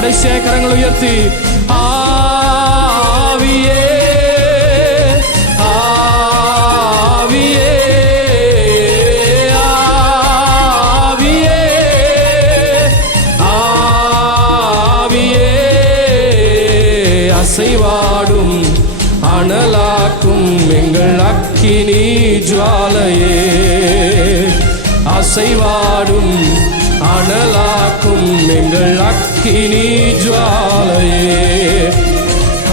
கடைசியாக கரங்கள் உயர்த்தி ஆவியே ஆவியே ஆவியே ஆவியே அசைவாடும் அனலாக்கும் எங்கள் அக்கினி ஜுவாலையே அசைவாடும் அனலா எங்கள் அக்கினி ஜுவாலையே